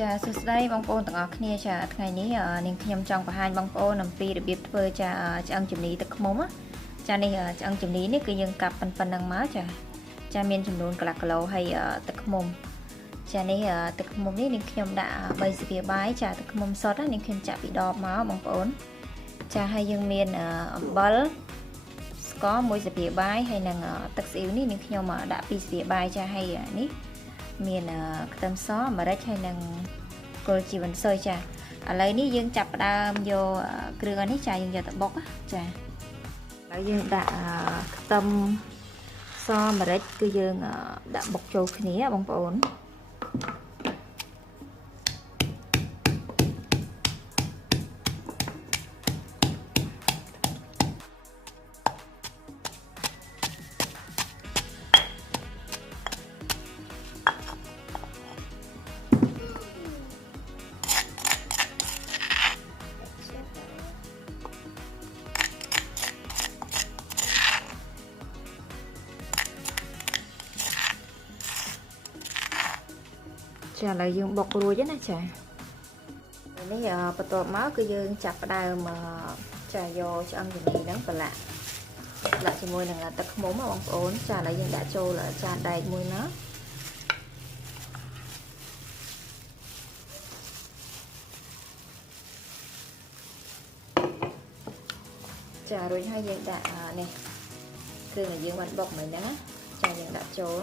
ចាសួស្តីបងប្អូនទាំងអស់គ្នាចាថ្ងៃនេះអឺនាងខ្ញុំចង់បង្ហាញបងប្អូនអំពីរបៀបធ្វើចាឆ្អឹងជំនីទឹកឃ្មុំណាចានេះអឺឆ្អឹងជំនីនេះគឺយើងកាប់ប៉ុណ្ប៉ុណ្ណឹងមកចាចាមានចំនួនកន្លះគីឡូហើយអឺទឹកឃ្មុំចានេះអឺទឹកឃ្មុំនេះនាងខ្ញុំដាក់3ស្ពាយបាយចាទឹកឃ្មុំសុទ្ធណានាងខ្ញុំចាក់ពីដបមកបងប្អូនចាហើយយើងមានអឺអំបិលស្ករមួយស្ពាយបាយហើយនឹងអឺទឹកស្អ៊ីវនេះនាងខ្ញុំអឺដាក់2ស្ពាយបាយចាហើយអឺនេះមានអឺខ្ទឹមសម្រេចហើយនឹង គល់ជីវ៉ាន់ស៊ុយចាឥឡូវនេះយើងចាប់ផ្ដើមយកអឺគ្រឿងនេះចាយើងយកទៅបុកណាចាឥឡូវយើងដាក់អឺខ្ទឹមសម្រេចគឺយើងអឺដាក់បុកចូលគ្នាបងប្អូនចា ឥឡូវយើងបុករួចហើយណាចានេះអឺបន្ទាប់មកគឺយើងចាប់ផ្ដើមអឺចាយកឆ្អឹងជំនីហ្នឹងប្រឡាក់ប្រឡាក់ជាមួយនឹងទឹកឃ្មុំណាបងប្អូនចាឥឡូវយើងដាក់ចូលចានដែកមួយណាចារួចហើយយើងដាក់អឺនេះគ្រឿងដែលយើងបានបុកមិញហ្នឹងណាចាយើងដាក់ចូល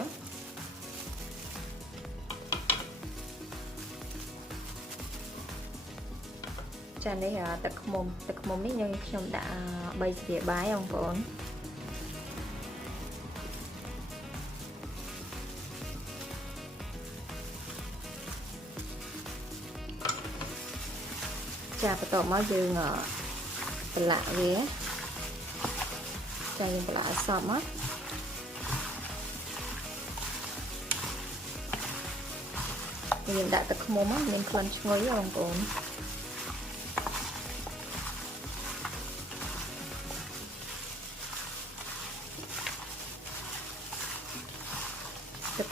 ចានេះទឹកខ្មុំទឹកខ្មុំនេះយើងខ្ញុំដាក់3ស្ពាយបាយបងប្អូនចាបន្ទាប់មកយើងប្រឡាក់វាចាយើងប្រឡាក់ឲ្យសព្វមកយើងដាក់ទឹកខ្មុំមានក្លិនឈ្ងុយបងប្អូន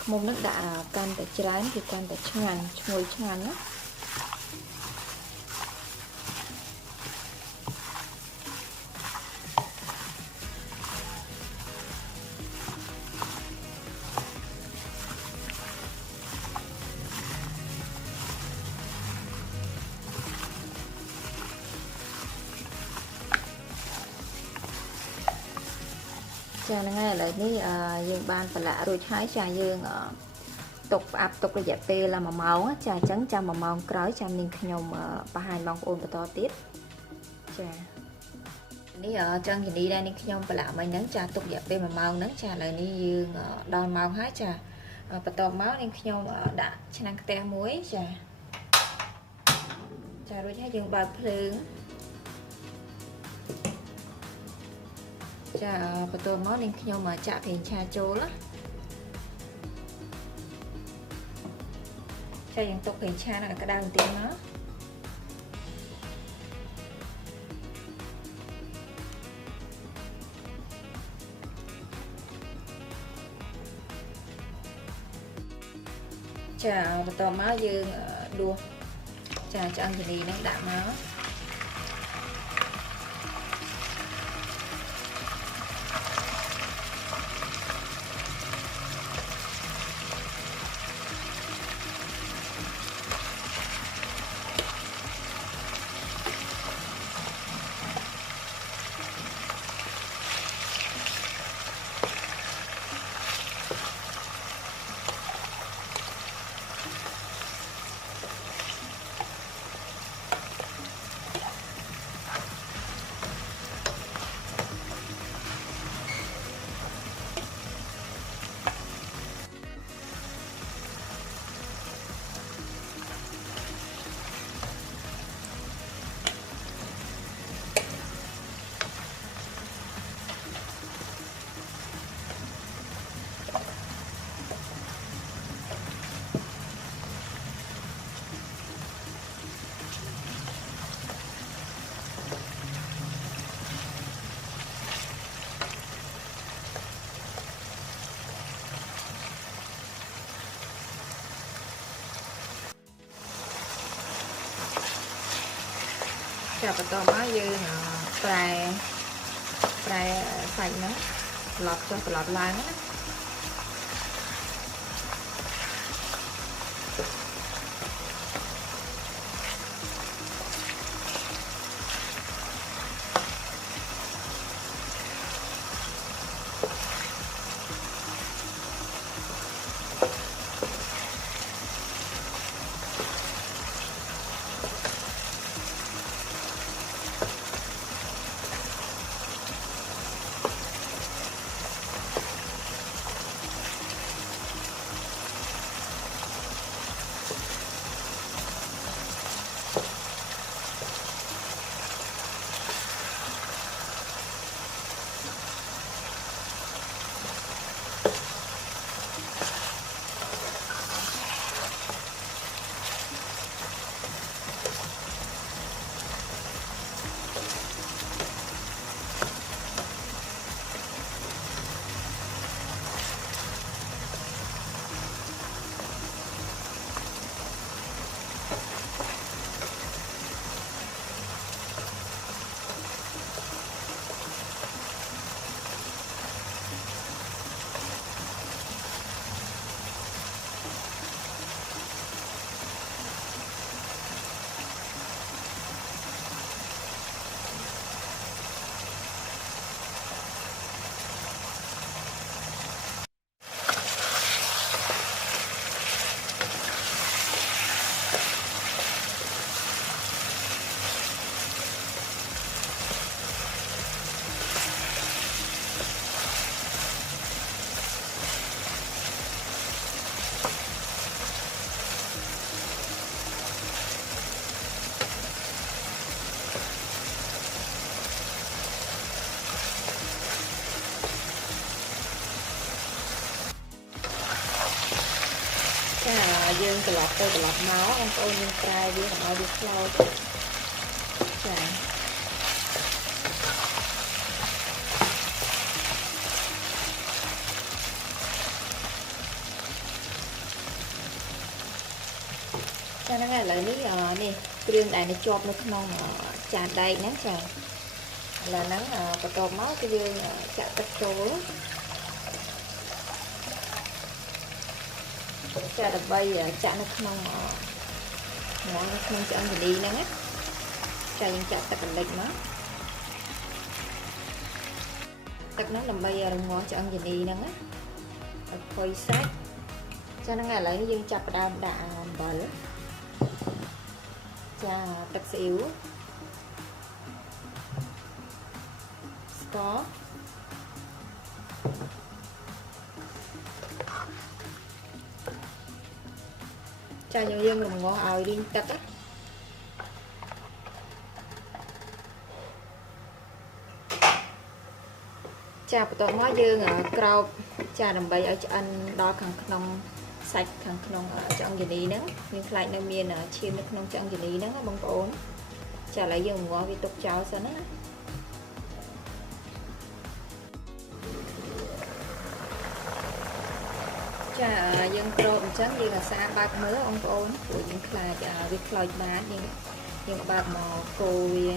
ឃ្មុំនឹងដាក់កាន់តែច្រើនគឺកាន់តែឆ្ងាញ់ឈ្ងុយឆ្ងាញ់ណា ចាហ្នឹងហើយឥឡូវនេះយើងបានប្រឡាក់រួចហើយចាយើងទុកផ្អាប់ទុករយៈពេល1ម៉ោងចាអញ្ចឹងចាំ1ម៉ោងក្រោយចាំនាងខ្ញុំបង្ហាញបងប្អូនបន្តទៀតចានេះអញ្ចឹងជំនីដែលនាងខ្ញុំប្រឡាក់មិញហ្នឹងចាទុករយៈពេល1ម៉ោងហ្នឹងចាឥឡូវនេះយើងដល់ម៉ោងហើយចាបន្តមកនាងខ្ញុំដាក់ឆ្នាំងខ្ទះមួយចាចារួចហើយយើងបើកភ្លើង ចាបន្ទាប់មកនាងខ្ញុំចាក់ប្រេងឆាចូលណាចាយើងទុកប្រេងឆានៅក្តៅបន្តិចមកចាបន្ទាប់មកយើងដួសចាឆ្អឹងជំនីនឹងដាក់មក ចាបន្ទាប់មកយើងប្រែប្រែសាច់ហ្នឹងត្រឡប់ចុះត្រឡប់ឡើងណា យើងត្រឡប់ទៅត្រឡប់មកបងប្អូនយើងប្រែវាកុំឲ្យវាខ្លោចចាចាហ្នឹងហើយឥឡូវនេះនេះគ្រឿងដែលនៅជាប់នៅក្នុងចានដែកហ្នឹងចាឥឡូវហ្នឹងបន្ទាប់មកគឺយើងចាក់ទឹកចូល ចាដើម្បីចាក់នៅក្នុងហ្មងនៅក្នុងឆ្អឹងកាលីហ្នឹងណាចាយើងចាក់ទឹកកលិចមកទឹកហ្នឹងដើម្បីរងាស់ឆ្អឹងកាលីហ្នឹងណាឲ្យផុយសាច់ចាហ្នឹងឥឡូវនេះយើងចាប់ផ្ដើមដាក់អំបិលចាទឹកស៊ីអ៊ីវស្ករ ចាយើងយើងរងាស់ឲ្យរីងទឹកចាបន្ទាប់មកយើងក្រោបចាដើម្បីឲ្យឆ្អិនដល់ខាងក្នុងសាច់ខាងក្នុងឆ្អឹងយានីហ្នឹងមានខ្លាចនៅមានឈាមនៅក្នុងឆ្អឹងយានីហ្នឹងបងប្អូនចាឥឡូវយើងងាស់វាទុកចោលសិនណា ចាយើងក្រោបអញ្ចឹងយើងអាសាបើកមើលបងប្អូនព្រោះយើងខ្លាចវាខ្លោចបានយើងយើងបើកមកកូរវា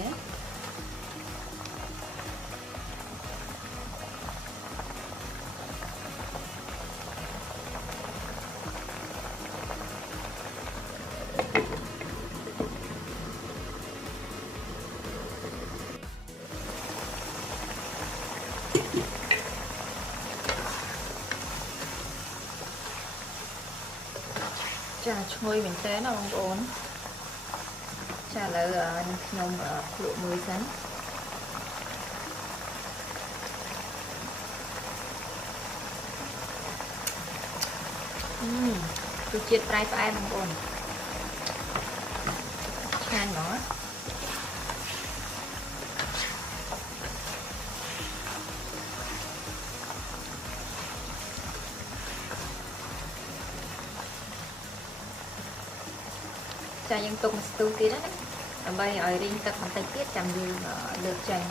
ចាឈ្ងុយមែនតើណាបងប្អូនចាឥឡូវនឹងខ្ញុំភ្លក់មួយសិនអឺរសជាតិប្រៃផ្អែមបងប្អូនឆ្ងាញ់ហ្មង ចាយើងទុកមួយស្ទូទៀតណាដើម្បីឲ្យរីងទឹកបន្តិចទៀតចាំយើងលើកចេញ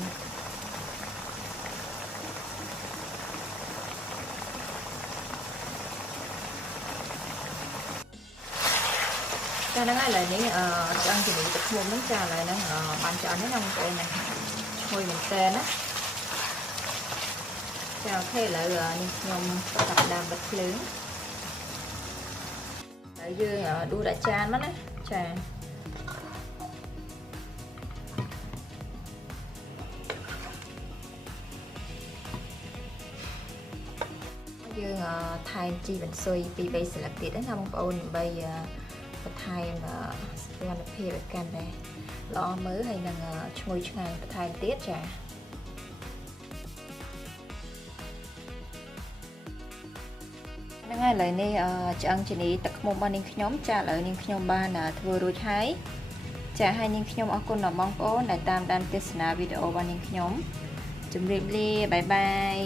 ចចាហ្នឹងហើយឥឡូវនេះអឺឆ្អឹងជំនីទឹកឃ្មុំហ្នឹងចាឥឡូវហ្នឹងអឺបានឆ្អិនហើយណាបងប្អូនណាឈ្ងុយមែនតើណាចាអូខេឥឡូវនេះខ្ញុំចាប់ដើមបិទភ្លើង ហើយយើងដួសដាក់ចានមកណាចាយើងថែមជីបន្សុយពី3សន្លឹកទៀតណាបងប្អូនដើម្បីបន្ថែមសុវត្ថិភាពឲ្យកាន់តែល្អមើលហើយនឹងឈ្ងុយឆ្ងាញ់បន្ថែមទៀតចា ហ្នឹងហើយឥឡូវនេះឆ្អឹងជំនីទឹកខ្មុំរបស់នាងខ្ញុំចាឥឡូវនាងខ្ញុំបានធ្វើរួចហើយចាហើយនាងខ្ញុំអរគុណដល់បងប្អូនដែលតាមដានទស្សនាវីដេអូរបស់នាងខ្ញុំជម្រាបលាបាយបាយ